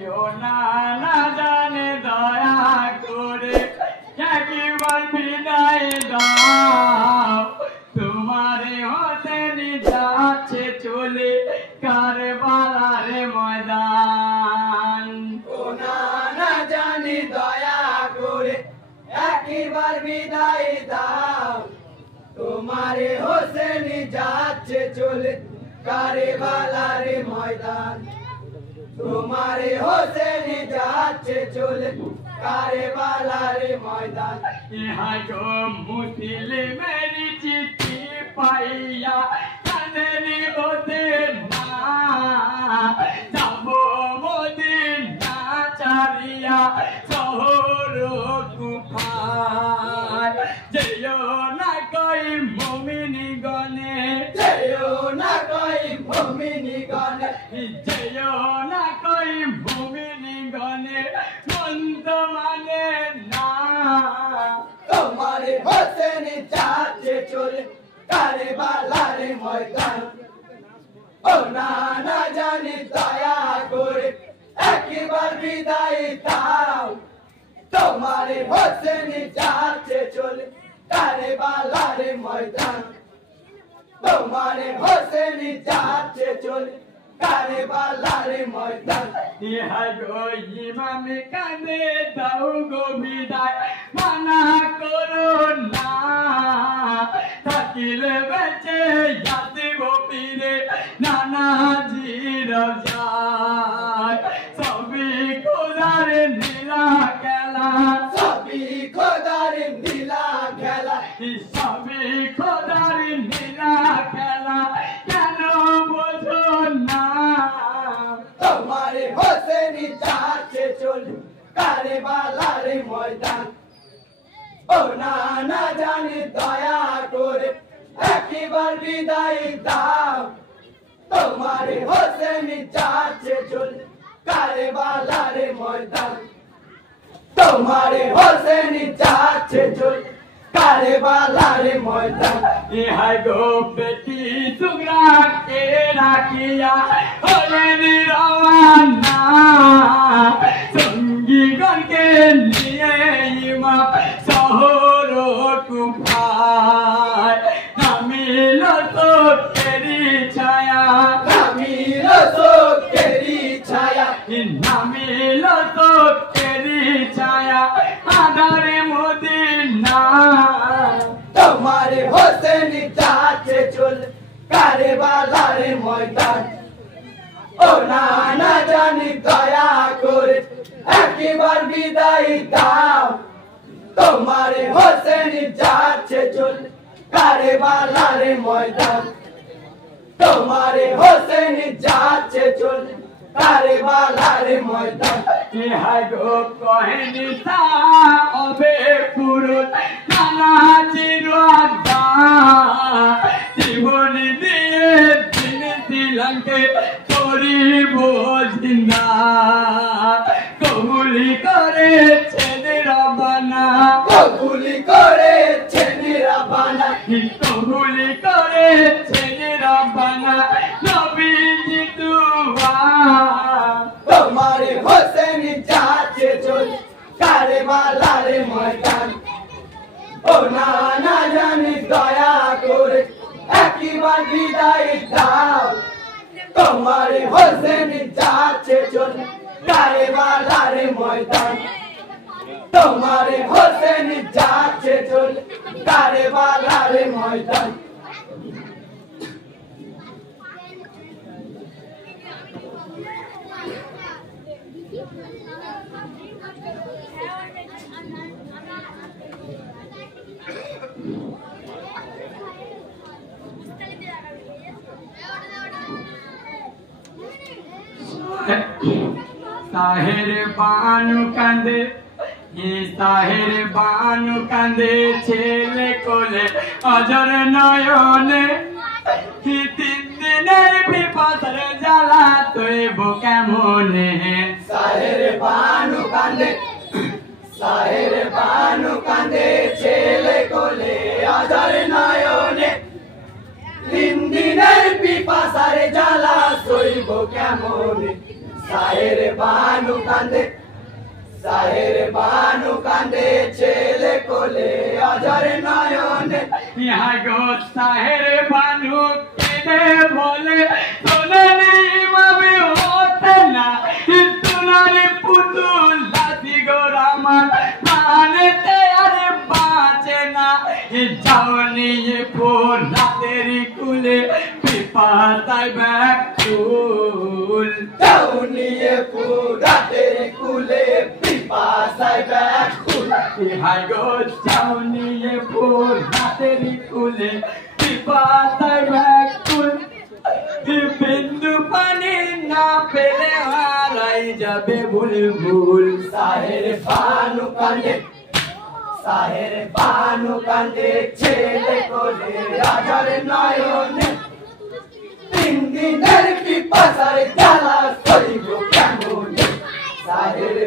দিও না না জানে দয়া করে একবার বিদায় দাও তোমারে হোসেন যাচ্ছে চলে কারবালার ময়দান ও না জানি দয়া করে একবার বিদায় দাও তোমারে হোসেন যাচ্ছে চলে কারবালার ময়দান তোমারে হোসেন যাচ্ছে চলে কারবালার ময়দান ইহা গো মুসলিমের চিঠি পাইয়া কাঁদেনি ওদের না যাব মদিনা চারিয়া শহর কুফায় যেও না কই মুমিনি গনে যেও না কই মুমিনি গনে যেও না কই মুমিনি গনে মন্দ মানে না তোমারে হোসেন যাচ্ছে চলে কারবালার ময়দান ও না জানি দয়া করে একবার বিদায় দাও তোমারে হোসেন যাচ্ছে চলে কারবালার ময়দান তোমারে হোসেন যাচ্ছে চলে কারবালার ময়দান ইহা গো ইমাম কাঁদে দাও গো বিদায় মানা করো না থাকিলে বেঁচে যাতিব পীরে নানাজির যায় সবই খোদার নীলা খেলা সবই খোদার নীলা খেলা সবই খোদার নীলা খেলা কেন বোঝো না তোমারে হোসেন যাচ্ছে চলে কারবালার ময়দান ও না জানি দয়া করে একবার বিদায় দাও তোমারে হোসেন যাচ্ছে চলে কারবালার ময়দান তোমারে হোসেন যাচ্ছে চলে কারবালার ময়দান ইহা গো বেটি টুকরা কে রাখিয়া হলেন রওয়ানা সঙ্গী গণকে নিয়ে ইমাম শহর কুফায় নামিল তো তেরি ছায়া নামিল চোখেরি ছায়া নামিল তো তেরি ছায়া আধারে মদিনা তোমারে হোসেন যাচ্ছে চলে কারবালার ময়দান ও না জানি দয়া করে একবার বিদায় দাও তোমারে হোসেন যাচ্ছে চলে কারবালার ময়দান তোমারে হোসেন যাচ্ছে চলে কারবালার ময়দান ইহা গো কহেনি তা অবে পুরুষ নানা চিরদা জীবন দিয়ে দিন দিলাকে করিব জিন্দা কবুলি করেছেন রবানা কবুলি করেছেন রাব্বানা কবুলি করেছেন রবানা নবীজি দুয়া তোমারে হোসেন যাচ্ছে চলে কারবালার ময়দান ও না জানি দয়া করে একবার বিদায় দাও তোমারে হোসেন যাচ্ছে চলে কারবালার ময়দান তোমারে হোসেন যাচ্ছে চলে কারবালার ময়দান তাহের বানু কান্দে তাহের বানু কান্দে ছেলে কোলে অজর নয়নে কি 3 দিনের বিপদের জ্বালা তৈব কেমনে সাহের বানু কান্দে ছেলে কোলে অজর নয়নে 3 দিনের পিপাসার জ্বালা সইব কেমনে সাহের বানু কান্দে ছেলে কোলে অঝর নয়নে यहाँ गो साहेर बानू केने बोले सोनाली मामे होते ना सोनाली पुतुल लाती गो रामन प्राणे ते अरे बाँचे ना जावनी ये पोला तेरी कुले पिपाताई बैकुल जावनी ये पूरा तेरी कुले पिपाताई बैकुल यहाँ गो जावनी ये पोला तेरी कुले पिपाताई बैकुल बिंदु पानी ना पेले हाराई जाबे बुलबुल साहेर बानू कांदे ছেলে কোলে অঝর নয়নে তিন দিনের পিপাসার জ্বালা সইব কেমনে সাহের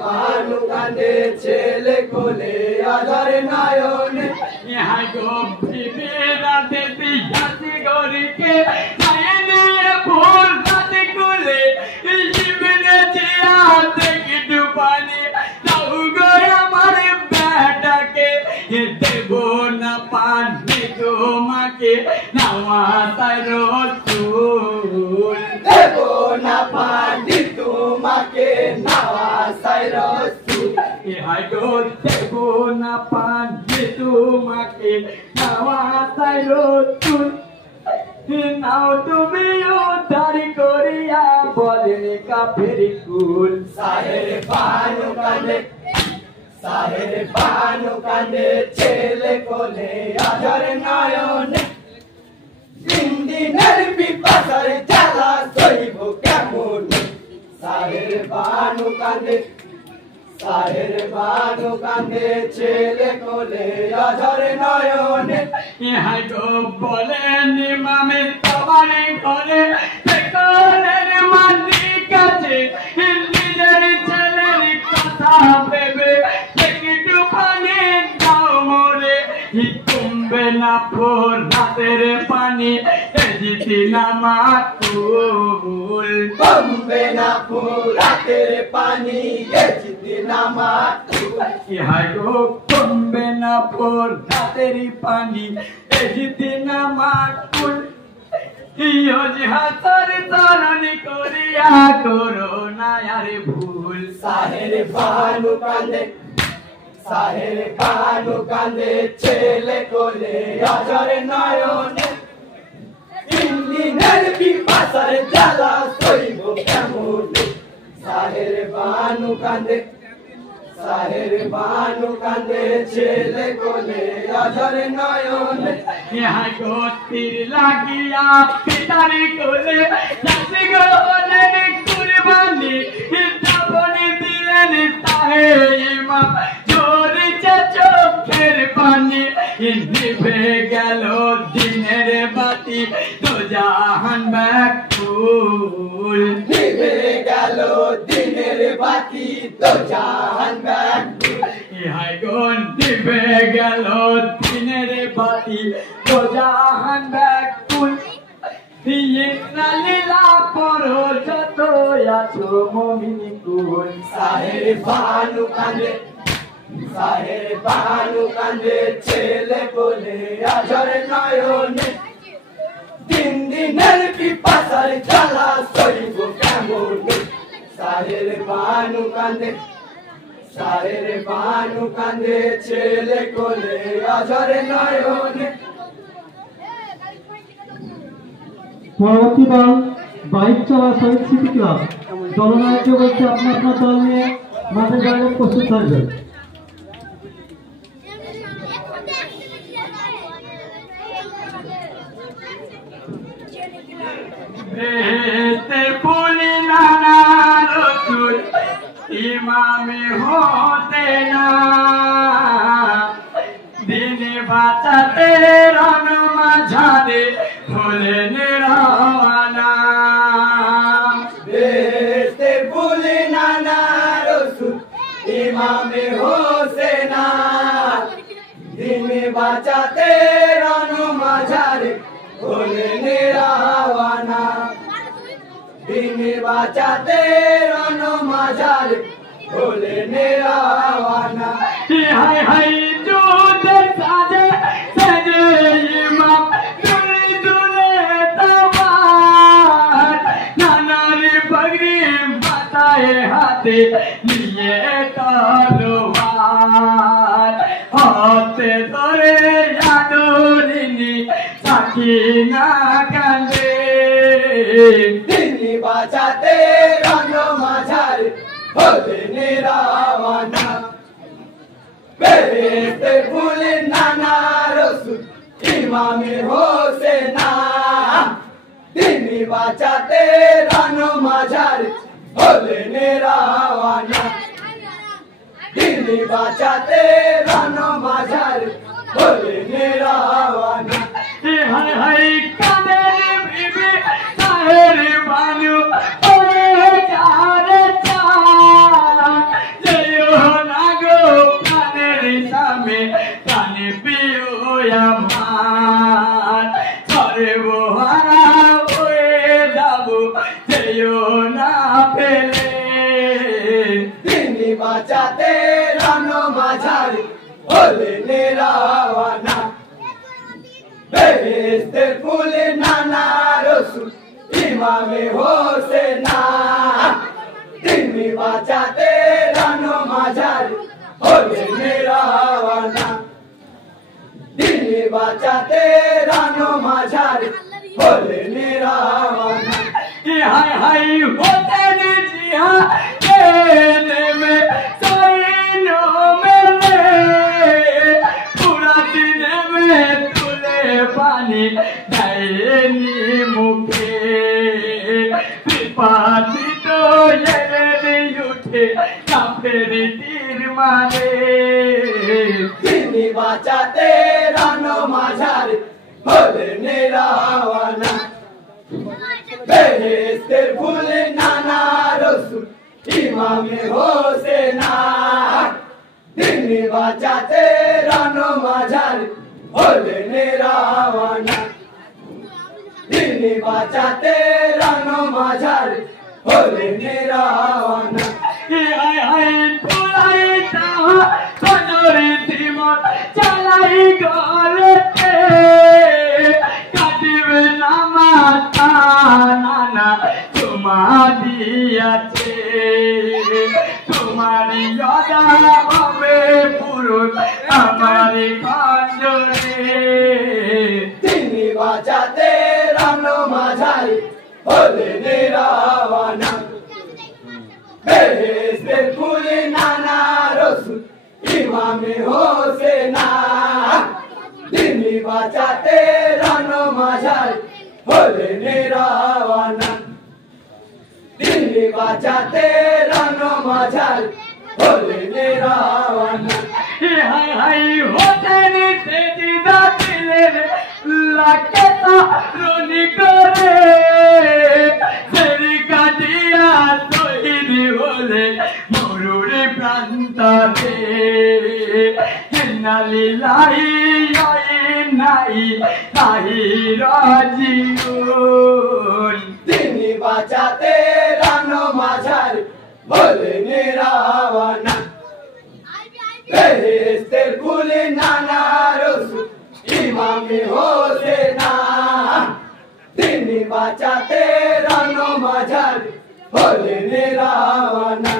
বানু কান্দে ছেলে কোলে অঝর নয়নে यहाँ गो बिबेरा देती जाती गोरी के सायने फूल राती कुले जीवने जिया देखी डुबानी जाऊ गो हमारे बेटा के ये देवो न पानी तो माँ के नवाता रसूल দেবো না পানি তোমাকে নওয়াসাই রসুল यहाँ गो देवो न पानी तो माँ के नवाता रसूल नाउ তুমি উদ্ধারি করিয়া বলেন কাফেরি কুল সাহের বানু কান্দে ছেলে কোলে অঝর নয়নে তিন দিনের পিপাসার জ্বালা সইব কেমনে সাহের বানু কান্দে ছেলে কোলে অঝর নয়নে यहाँ गो বলেন মামে তোমারে ঘরে দেখলেন মানি কাছে নিজের ছেলের কথা ভেবে একটু পানি দাও মোরে কমবে না ফোর রাতের পানি এজিতি না মাতুল কমবে না রাতের পানি গেছিতে না মাতুল यहाँ गो কমবে না ফোর রাতের পানি এজিতি না মাতুল ইয়োজি হাতর তরণি করিয়া করো না আরে ভুল সাহের বানু কান্দে ছেলে কোলে অঝর নয়নে তিন দিনের পিপাসার জ্বালা সইব কেমনে সাহের বানু কান্দে ছেলে কোলে অঝর নয়নে यहाँ गो तीर লাগিয়া পিতারি কোলে যাতে গোলে কুরবানি হিতাবনি দিলেন তাহে ইমাম ঝরেছে চোখের পানি নিভে গেল দিনের বাতি তো জাহান ব্যাকুল নিভে গেল দিনের বাতি তো জাহান ব্যাকুল यहाँ गो নিভে গেল দিনের বাতি তো জাহান ব্যাকুল লীলা পড়ো যত আছো মুমিন কুল সাহের বানু কান্দে ছেলে কোলে অঝর নয়নে তিন দিনের পিপাসার জ্বালা সইব কেমনে সাহের বানু কান্দে ছেলে কোলে অঝর নয়নে পরবর্তী দল বাইক চলা শহীদ স্মৃতি ক্লাব দলনায়ক বলছে আপনার দল নিয়ে মাঠে যাওয়ার প্রস্তুত থাকবেন। ফুলি নানা রসুল ইমামে হতে না দিনে বাঁচাতে রণ মাঝারে হলেন রওয়ানা বেহেশতে ফুলি নানা রসুল ইমামে হোসেনা দিনে বাঁচাতে রণ মাঝারে হলেন রওয়ানা তিনি বাঁচাতে রণ মাঝারে হলেন রওয়ানা। হাই হাই যুদ্ধের সাজে সাজে ইমাম দুলে দুলে তওয়ার নানারি পাগড়ি মাথায় হাতে নিয়ে তলোয়ার হাতে ধরে আদরিনী সাকিনা কাঁদে। তিনি বাঁচাতে রণ মাঝারে হলেন রওয়ানা। বেহেশতের ফুলে নানা রসুল ইমামে হোসেনা। তিনি বাঁচাতে রণ মাঝারে হলেন রওয়ানা। তিনি বাঁচাতে রণ মাঝারে হলেন রওয়ানা। হাই হাই কাদের বিবি সাহের বানু ওরে যারে চান যেও না গো কানের সামনে কানে পিও আমার সরে বহারা হয়ে যাব যেও না ফেলে। তিনি বাঁচাতে রণ মাঝারে হলেন রওয়ানা। বেহেশতের ফুলে নানা রসুল ইমামে হোসেনা। তিনি বাঁচাতে রণ মাঝারে হলেন রওয়ানা। তিনি বাঁচাতে রণ মাঝারে হলেন রওয়ানা। হাই হাই হোতেন জিহা কেনে মে সৈনো মেলে পুরা দিনে মে তুলে পানি দেয়নি মুখে বিপাদিত এলে উঠে কাফের তীর মারে। তিনি বাঁচাতে রণ মাঝারে হলেন রওয়ানা। বেহেশতের ফুলে নানা রসুল ইমামে হোসেনা। তিনি বাঁচাতে রণ মাঝারে হলেন রওয়ানা। তিনি বাঁচাতে রণ মাঝারে হলেন রওয়ানা। হাই হাই তুলাই তাহা কজরি তিমন চালাই গলেতে কাটিবে না মাতা নানা তোমা দিয়াছে তোমারি অদা হবে পুরুষ আমারি খঞ্জরে। তিনি বাঁচাতে রণ মাঝারে হলেন রওয়ানা। বেহেশতের ফুলে নানা রসুল ইমামে হোসেনা। তিনি বাঁচাতে রণ মাঝারে হলেন রওয়ানা। তিনি বাঁচাতে রণ মাঝারে হলেন রওয়ানা। হাই হাই হোতেন তেজিদা দিলের লাগে তা রুনি করে সেরি কাটিয়া তৈরি হলে মরুরে প্রান্তরে নালিলাই নাই তাহি রাজিউন। তিনি বাঁচাতে রণ মাঝারে হলেন রওয়ানা। বেহেশতের ফুলে নানা রসুল ইমামে হোসেনা। তিনি বাঁচাতে রণ মাঝারে হলেন রওয়ানা।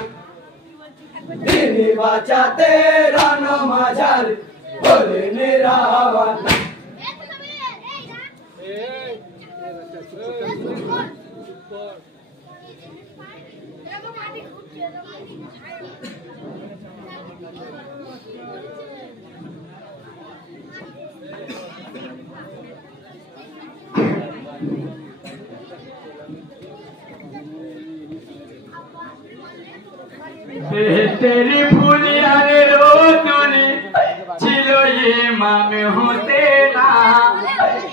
তিনি বাঁচাতে রণ মাঝারে হলেন রওয়ানা। তেরি ফুলিয়ারে রোজুনি ছিল ইমামে হোসেনা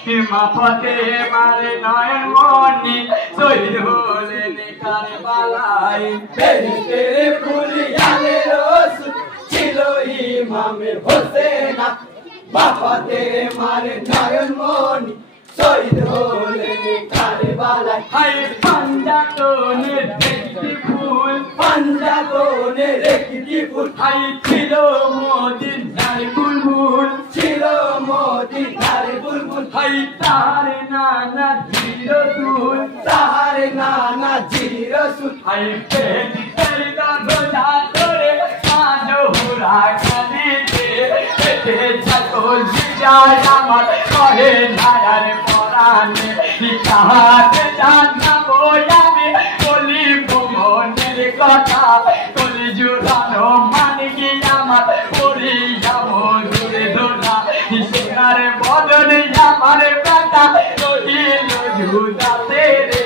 হিমাফতে মারে নয়ন মনি শহীদ হলেন কারবালায়। বেহেশতের ফুলিয়ারে রসুল ছিল ইমামে হোসেনা। বাফাতে মারে নয়ন মনি শহীদ হলেন কারবালায় হাই পাঞ্জাতনের একটি ফুল পাঞ্জাতনের একটি ফুল হাই ছিল মদিনার বুলবুল ছিল মদিনার বুলবুল হাই তার নানা ছিল তুল তাহার নানা জি রসুল হাই পেট পেরিদা রোজা ধরে মাজোহরা কালিতে পেটে ছাগল জিজায় আমার কহে নায়ার পরাণে ইতাহাতে জানাবো আমি বলি মনের কথা কলি জুড়ানো মানে কি আমার পড়িয়া মধুরে ধরা সোনার বদনে আমার কাটা রহিল জুদাতে রে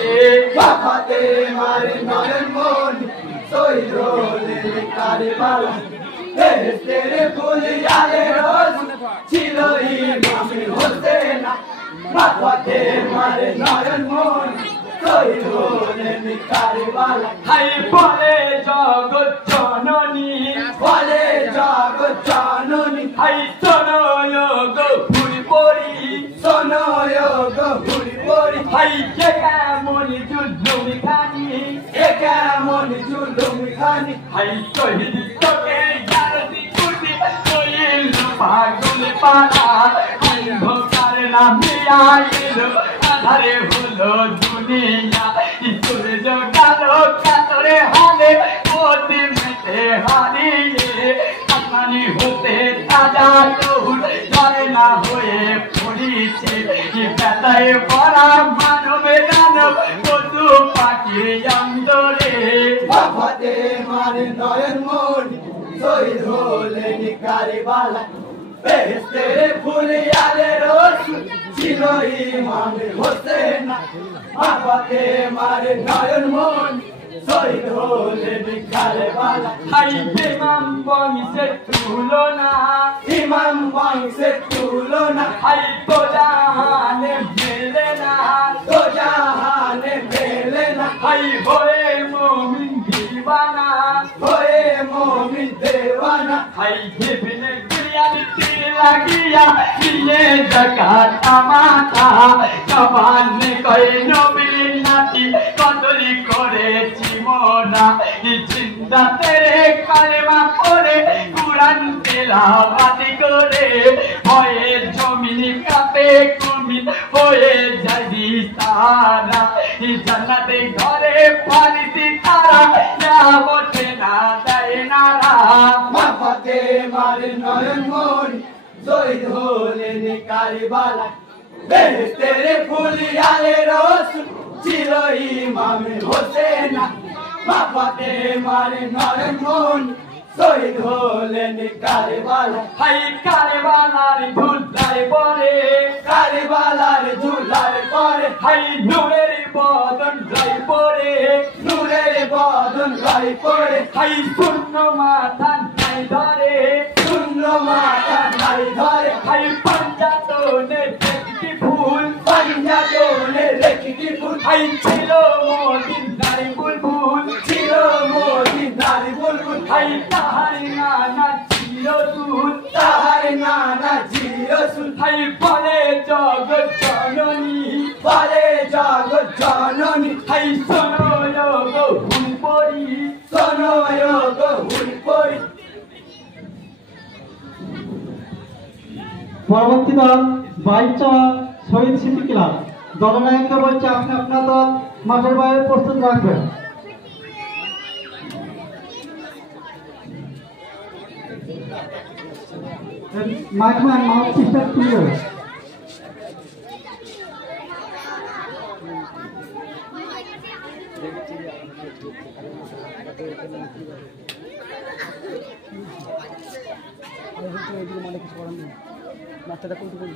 বাবাতে মারে নয়ন মন শহীদ হলেন কারবালায় বেহেশতের ফুল আলে রোজ ছিল ইমাম হোসেন বাবাতে মারে নয়ন মন শহীদ হলেন কারবালায় হাই বলে জগৎ জননী বলে জগৎ জননী হাই শোনো গো ভুল পড়ি শোনো গো ভুল পড়ি হাই কে কেমন জুলুম খানি এ কেমন জুলুম খানি হাই শহীদ তোকে জারতি কুটি কইল পাগল পাড়া অন্ধকার নামে আইল আধারে হলো দুনিয়া সূর্য কালো কাতরে হালে পতি মেতে হারিয়ে আসমানি হতে তাজা তহুর জয় না হয়ে পড়িছে কি ব্যথায় ভরা মানবে দানব পশু পাখি অন্তরে বাবাতে মারে নয়ন মন শহীদ হলেন কারবালায় বেহেশতের ফুল আলে রসুল ছিল ইমাম হোসেন বাবাতে মারে নয়ন মন শহীদ হলেন কারবালায় হাই ইমাম বংশের তুলনা ইমাম বংশের তুলনা হাই তো জাহানে মেলে না তো জাহানে মেলে না হাই হয়ে মুমিন দিবানা হয়ে মুমিন দেওয়ানা হাই জীবনে ক্রিয়াতে লাগিয়া দিয়ে জাকাত আমাতা সমানে কই নবী নাতি কদলি করেছি মোনা জিন্দা তেরে কালেমা পড়ে কুরআন তেলাওয়াত করে হয়ে জমিন কাঁপে কুমিন হয়ে যাই তারা জান্নাতে ঘরে ফারিতি তারা যাবতে না দেয় নারা বাবাতে মারে নয়ন মন শহীদ হলেন কারবালায় বেহেশতের ফুল আলে রসুল ছিল ইমাম হোসেন বাবাতে মারে নয়ন মন শহীদ হলেন কারবালায় হাই কারবালার ধুলায় পড়ে কারবালার ধুলার পরে হাই নূরের বদন গায়ে পড়ে নূরের বদন গায়ে পড়ে হাই শূন্য মাথা নাই ধরে শূন্য মাথা নাই ধরে হাই পাঞ্জাতনে দেখি ফুল পাঞ্জাতনে রেখি ফুল হাই ছিল মদিনার বুলবুল ছিল মদিনার বুলবুল হাই তাহার নানা ছিল তুল তাহার নানা জি রসুল হাই বলে জগৎ জননী বলে জগৎ জননী হাই শোনো গো ভুল পড়ি শোনো গো ভুল পড়ি পরবর্তী দল বাইচা শহীদ স্মৃতি ক্লাব দলনায়ককে বলছে আপনি আপনার দল মাঠের বাইরে প্রস্তুত রাখবেন। Mic man mouth system clear. বাচ্চাটা করতে বলি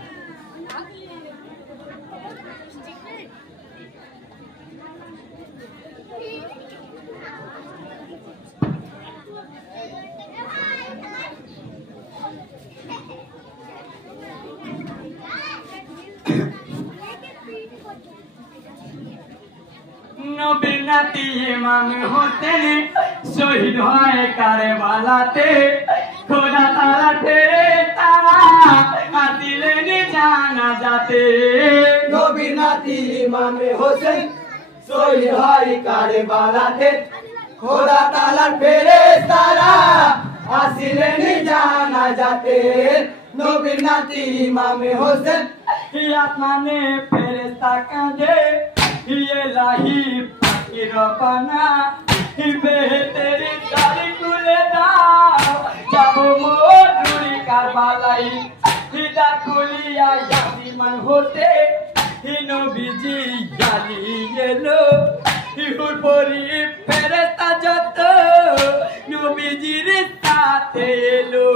নবী নাতি ইমাম হোসেন শহীদ হয় কারবালাতে খোদা তাআলা তেরে তারা আসিলেন জানা যাতে নবীর নাতি ইমামে হোসেন শহীদ হয় কারবালাতে খোদা তাআলার ফেরেশতারা আসিলেন জানা যাতে নবীর নাতি ইমামে হোসেন আসমানে ফেরেশতা কাঁদে ইলাহি পাখির পানা বেহেতের দাড়ি খুলে দাও যাবো মজুরি কারবালাই হিদা খুলিয়া ইয়াতিমান হতে নবীজি জালি এলো ইহুর পরি ফেরেশতা যত নবীজির সাথে এলো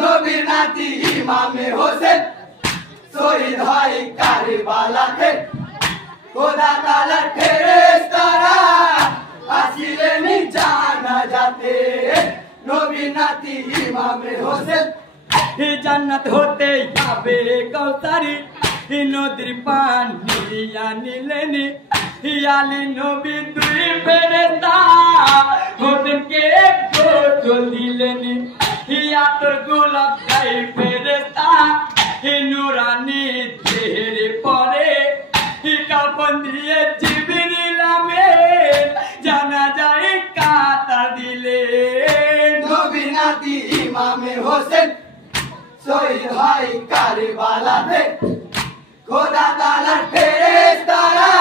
নবীর নাতি ইমামে হোসেন শহীদ হয় কারবালাতে খোদা তাআলার ফেরেশতারা আসিলেন জানা যাতে নবীর নাতি ইমামে হোসেন জান্নাত হতে যাবে কৌসারি নদীর পানি আনিলেন আলী নবী দুই ফেরেশতা হোসেনকে গোসল দিলেন আতর গোলাপ গাই ফেরেশতা নুরানি চেহারে পরে কাফন দিয়ে জিবরিল আমিন জানাজায় কাতা দিলেন নবীর নাতি ইমামে হোসেন শহীদ হয় কারবালাতে খোদা তাআলার ফেরেশতারা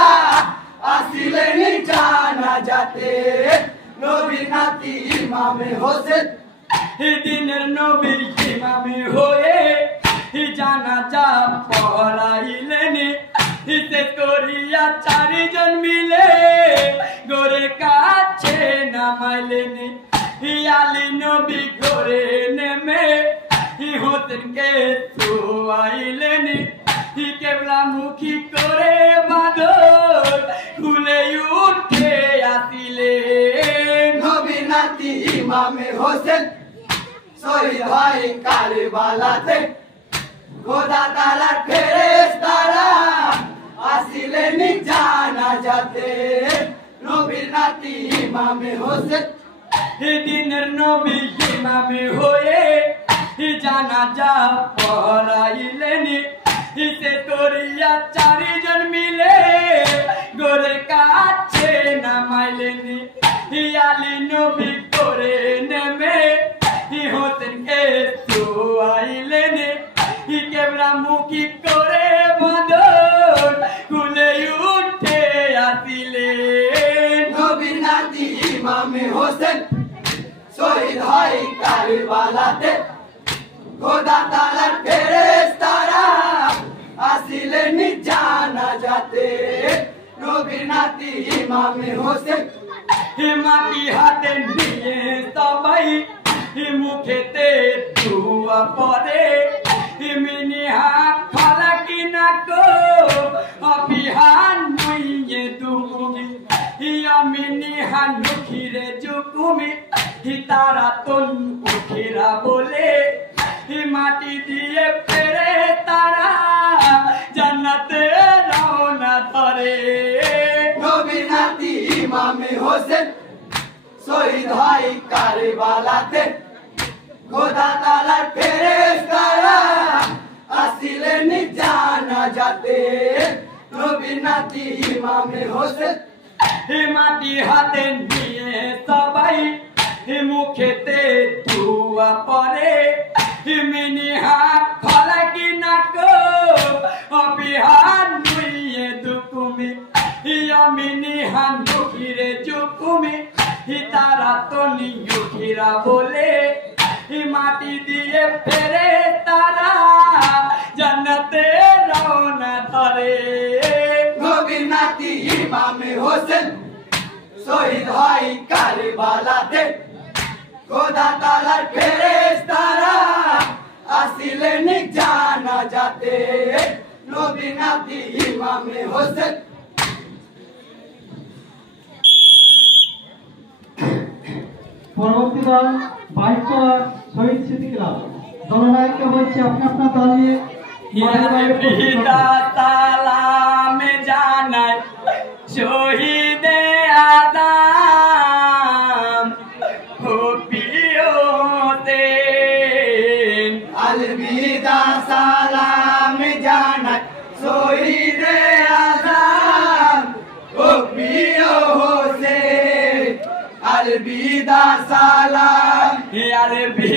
আসিলেন জানা যাতে নবীর নাতি ইমামে হোসেন দিনের নবী ইমামে হয়ে জানাজা পড়াইলেন হিতে করিয়া চারিজন মিলে গোরে কাছে নামাইলেন আলী নবী গোরে নেমে হোসেনকে শোয়াইলেন কেবলা মুখী করে বাদর খুলে উঠে আসিলেন নবীর নাতি ইমামে হোসেন শহীদ হয় কারবালাতে খোদা তাআলার ফেরেশতারা আসিলেন জানা যাতে নবীর নাতি ইমামে হোসেন দিনের নবী ইমামে হয়ে জানাজা পড়াইলেন হিতে করিয়া চারিজন মিলে গোরে কাছে নামাইলেন আলী নবী করে নেমে হোসেনকে শোয়াইলেন কেবলা মুখী করে বাঁধন খুলে উঠে আসিলেন নবীর নাতি ইমামে হোসেন শহীদ হয় কারবালাতে খোদা তাআলার ফেরেশতারা আসিলেন জানা যাতে নবীর নাতি ইমামে হোসেন মাটি হাতে নিয়ে সবাই মুখেতে ধোয়া পরে মিনি হাত খোলা কিনা কো অবিহান নুইয়ে দুকুমি মিনি হান মুখিরে জুকুমি তারা তন উঠিরা বলে মাটি দিয়ে ফেরে তারা জান্নাতে রওনা ধরে নবীর নাতি ইমামে হোসেন শহীদ হয় কারবালাতে খোদা তাআলার ফেরেশতারা আসিলেন জানা যাতে নবীর নাতি ইমামে হোসেন মাটি হাতে নিয়ে সবাই মুখেতে ধোয়া পরে মিনি হাত খোলা কিনা কো অবিহান নুইয়ে দুকুমি মিনি হান মুখিরে জুকুমি তারা তো নিয়ুখিরা বলে মাটি দিয়ে ফেরে তারা জান্নাতে রওনা ধরে নবীর নাতি ইমামে হোসেন শহীদ হয় কারবালাতে খোদা তাআলার ফেরেশতারা আসিলেন জানা যাতে নবীর নাতি ইমামে হোসেন পরবর্তী দল বাইক চলা শহীদ স্মৃতি ক্লাব দলনায়ককে বলছি আপনি আপনার দল নিয়ে পিতা সালাম জানাই শহীদে আদম ও প্রিয় দেন अलविदा सा अलविदा सालाम अलविदा